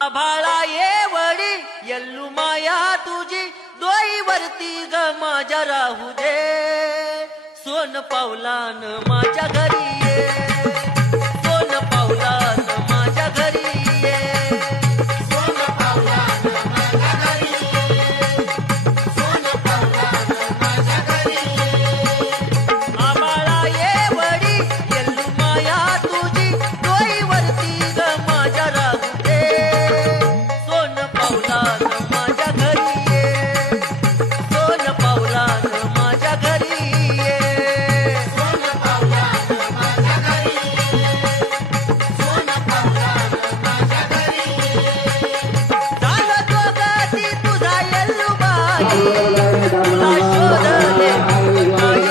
आभाळा येवडी येल्लू माया तुझी डोईवरती ग माझ्या राहू दे सोन पावलान माझ्या घरी ये सोन पावलान माझ्या घरी ये सोन पावलान माझ्या घरी ये सोन पावलान माझ्या घरी ये आभाळा येवडी येल्लू माया तुझी डोईवरती ग माझ्या राहू दे सोन पावलान माझ्या घरी ये सोन पावलान माझ्या घरी ये सोन पावलान माझ्या घरी ये सोन पावलान माझ्या घरी ये झालं दोघाती तुझा येल्लू बाई तुला शोधले आई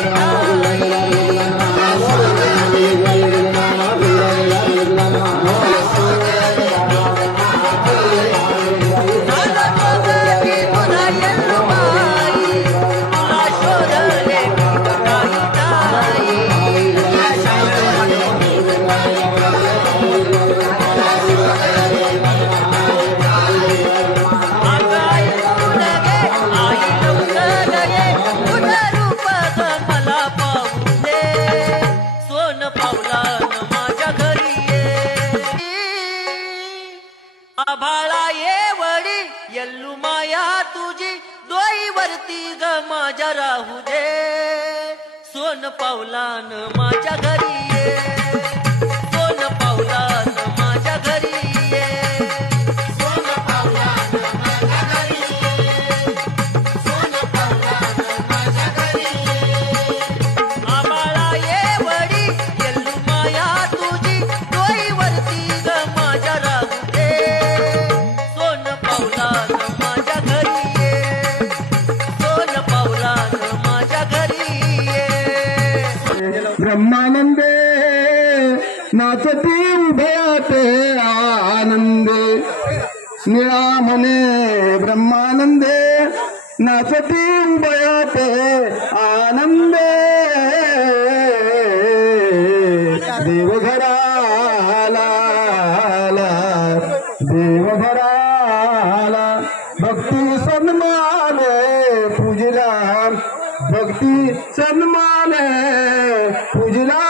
आभाळा येवडी येल्लू माया तुझी डोईवरती ग माझ्या राहू दे सोन पावलान माझ्या घरी ये सोन पावलान माझ्या घरी ये सोन पावलान माझ्या घरी ये सोन पावलान माझ्या घरी ये आभाळा येवडी येल्लू माया तुझी डोईवरती ग माझ्या राहू दे सोन पावलान माझ्या घरी ये सोन पावलान माझ्या घरी ये ब्रह्मानंदे नाचती उभयाते आनंदे निळा म्हणे ब्रह्मानंदे नाचती उभयाते आनंदे देवघराला देवघराला भक्ती सन्मान पूजला भक्ती सन्मान पूजला